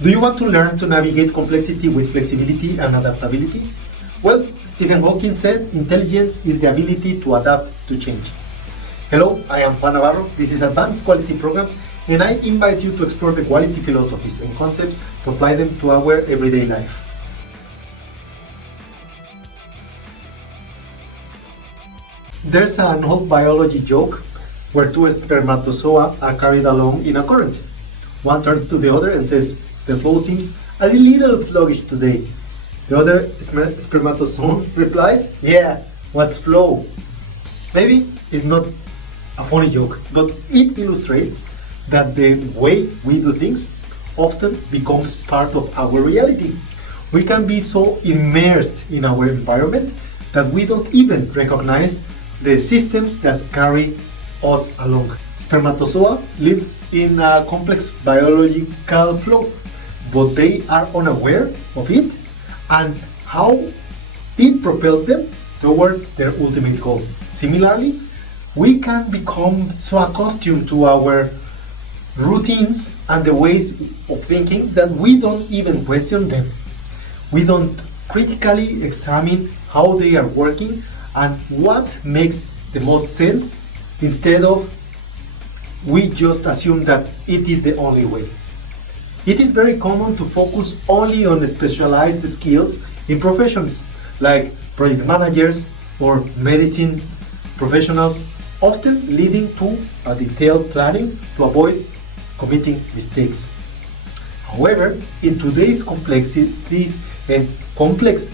Do you want to learn to navigate complexity with flexibility and adaptability? Well, Stephen Hawking said intelligence is the ability to adapt to change. Hello, I am Juan Navarro. This is Advanced Quality Programs, and I invite you to explore the quality philosophies and concepts to apply them to our everyday life. There's an old biology joke where two spermatozoa are carried along in a current. One turns to the other and says, "The flow seems a little sluggish today." The other spermatozoa replies, "Yeah, what's flow?" Maybe it's not a funny joke, but it illustrates that the way we do things often becomes part of our reality. We can be so immersed in our environment that we don't even recognize the systems that carry us along. Spermatozoa lives in a complex biological flow, but they are unaware of it and how it propels them towards their ultimate goal. Similarly, we can become so accustomed to our routines and the ways of thinking that we don't even question them. We don't critically examine how they are working and what makes the most sense. Instead of, we just assume that it is the only way. It is very common to focus only on specialized skills in professions like project managers or medicine professionals, often leading to a detailed planning to avoid committing mistakes. However, in today's complexities and complex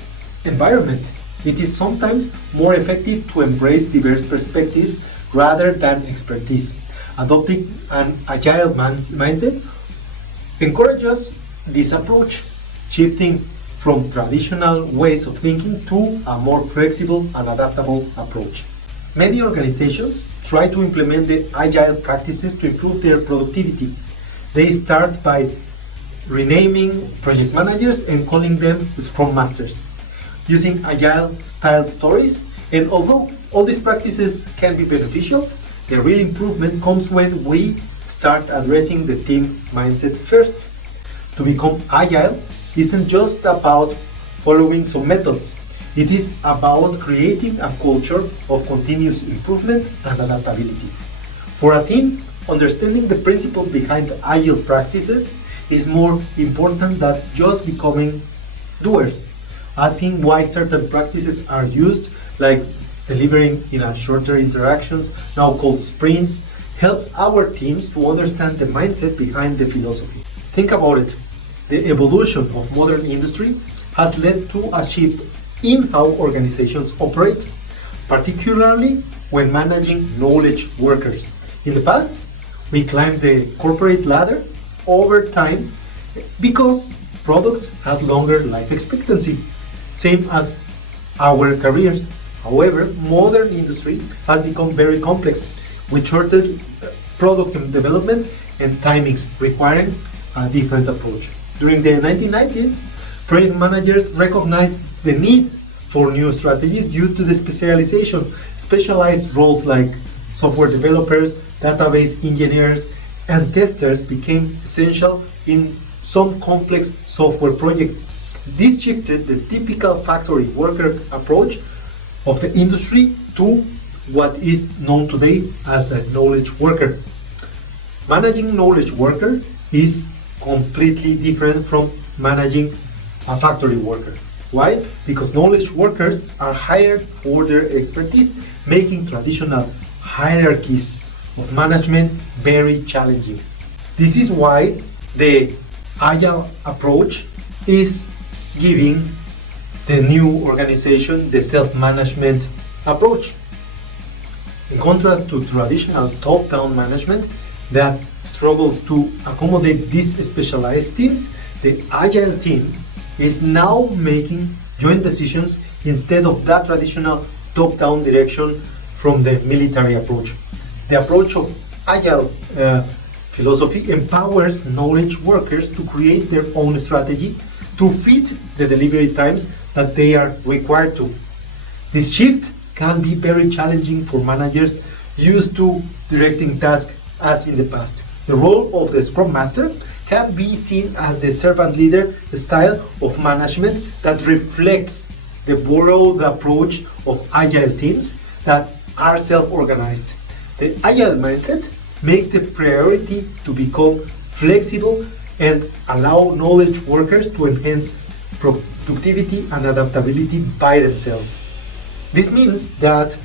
environment, it is sometimes more effective to embrace diverse perspectives rather than expertise. Adopting an agile mindset encourages this approach, shifting from traditional ways of thinking to a more flexible and adaptable approach. Many organizations try to implement the agile practices to improve their productivity. They start by renaming project managers and calling them Scrum Masters, using agile style stories. And although all these practices can be beneficial, the real improvement comes when we start addressing the team mindset first. To become agile isn't just about following some methods. It is about creating a culture of continuous improvement and adaptability. For a team, understanding the principles behind agile practices is more important than just becoming doers. Asking why certain practices are used, like delivering in a shorter interactions, now called sprints, helps our teams to understand the mindset behind the philosophy. Think about it. The evolution of modern industry has led to a shift in how organizations operate, particularly when managing knowledge workers. In the past, we climbed the corporate ladder over time because products had longer life expectancy, same as our careers. However, modern industry has become very complex, with shorter product development and timings requiring a different approach. During the 1990s, project managers recognized the need for new strategies due to the specialization. Specialized roles like software developers, database engineers, and testers became essential in some complex software projects. This shifted the typical factory worker approach of the industry to what is known today as the knowledge worker. Managing knowledge worker is completely different from managing a factory worker. Why? Because knowledge workers are hired for their expertise, making traditional hierarchies of management very challenging. This is why the agile approach is giving the new organization the self-management approach. In contrast to traditional top-down management that struggles to accommodate these specialized teams, the agile team is now making joint decisions instead of that traditional top-down direction from the military approach. The approach of agile philosophy empowers knowledge workers to create their own strategy to fit the delivery times that they are required to. This shift can be very challenging for managers used to directing tasks as in the past. The role of the Scrum Master can be seen as the servant leader style of management that reflects the borrowed approach of Agile teams that are self-organized. The Agile mindset makes the priority to become flexible and allow knowledge workers to enhance productivity and adaptability by themselves. This means that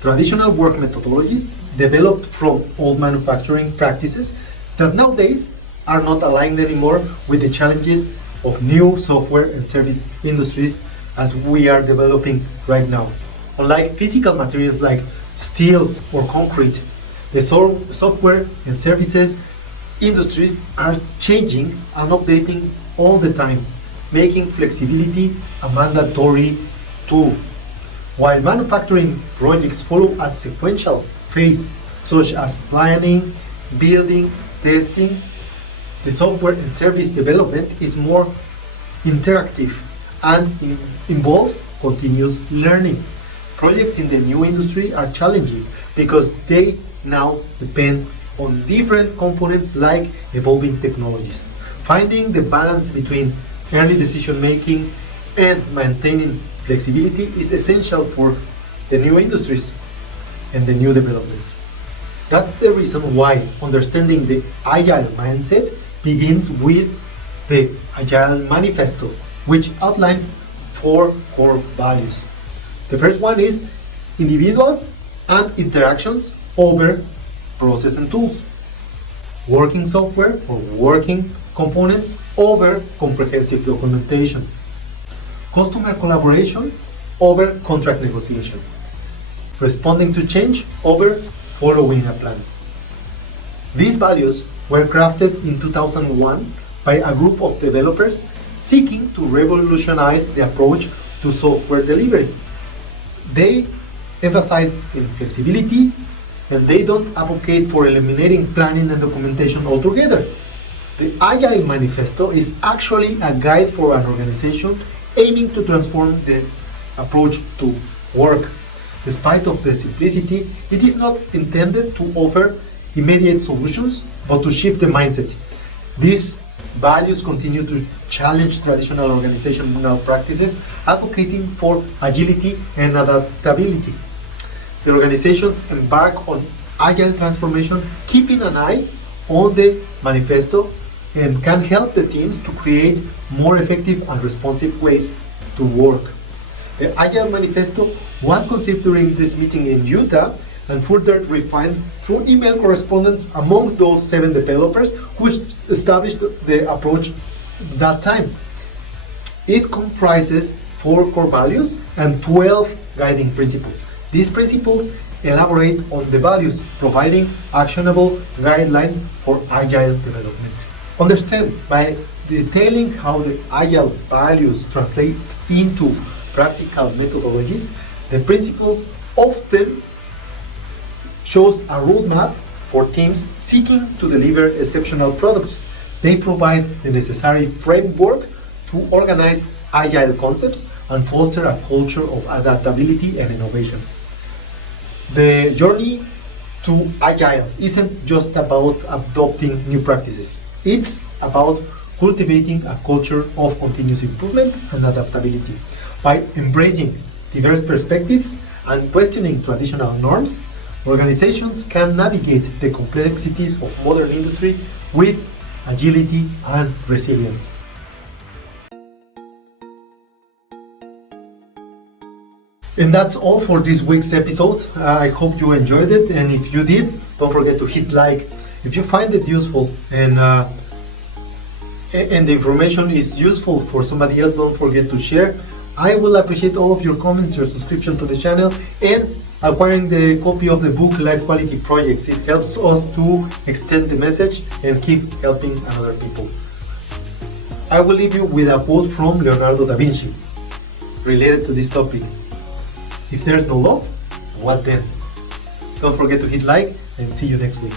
traditional work methodologies developed from old manufacturing practices that nowadays are not aligned anymore with the challenges of new software and service industries as we are developing right now. Unlike physical materials like steel or concrete, the software and services industries are changing and updating all the time, making flexibility a mandatory tool. While manufacturing projects follow a sequential phase such as planning, building, testing, the software and service development is more interactive and involves continuous learning. Projects in the new industry are challenging because they now depend on different components like evolving technologies. Finding the balance between early decision making and maintaining flexibility is essential for the new industries and the new developments. That's the reason why understanding the Agile mindset begins with the Agile Manifesto, which outlines 4 core values. The first one is individuals and interactions over process and tools. Working software or working components over comprehensive documentation. Customer collaboration over contract negotiation. Responding to change over following a plan. These values were crafted in 2001 by a group of developers seeking to revolutionize the approach to software delivery. They emphasized flexibility, and they don't advocate for eliminating planning and documentation altogether. The Agile Manifesto is actually a guide for an organization aiming to transform the approach to work. Despite of the simplicity, it is not intended to offer immediate solutions, but to shift the mindset. These values continue to challenge traditional organizational practices, advocating for agility and adaptability. The organizations embark on agile transformation, keeping an eye on the manifesto, and can help the teams to create more effective and responsive ways to work. The Agile Manifesto was conceived during this meeting in Utah and further refined through email correspondence among those 7 developers who established the approach that time. It comprises 4 core values and 12 guiding principles. These principles elaborate on the values, providing actionable guidelines for agile development. Understand, by detailing how the agile values translate into practical methodologies, the principles often shows a roadmap for teams seeking to deliver exceptional products. They provide the necessary framework to organize agile concepts and foster a culture of adaptability and innovation. The journey to agile isn't just about adopting new practices. It's about cultivating a culture of continuous improvement and adaptability. By embracing diverse perspectives and questioning traditional norms, organizations can navigate the complexities of modern industry with agility and resilience. And that's all for this week's episode. I hope you enjoyed it, and if you did, don't forget to hit like. If you find it useful and the information is useful for somebody else, don't forget to share. I will appreciate all of your comments, your subscription to the channel, and acquiring the copy of the book Life Quality Projects. It helps us to extend the message and keep helping other people. I will leave you with a quote from Leonardo da Vinci related to this topic. If there's no love, what then? Don't forget to hit like, and see you next week.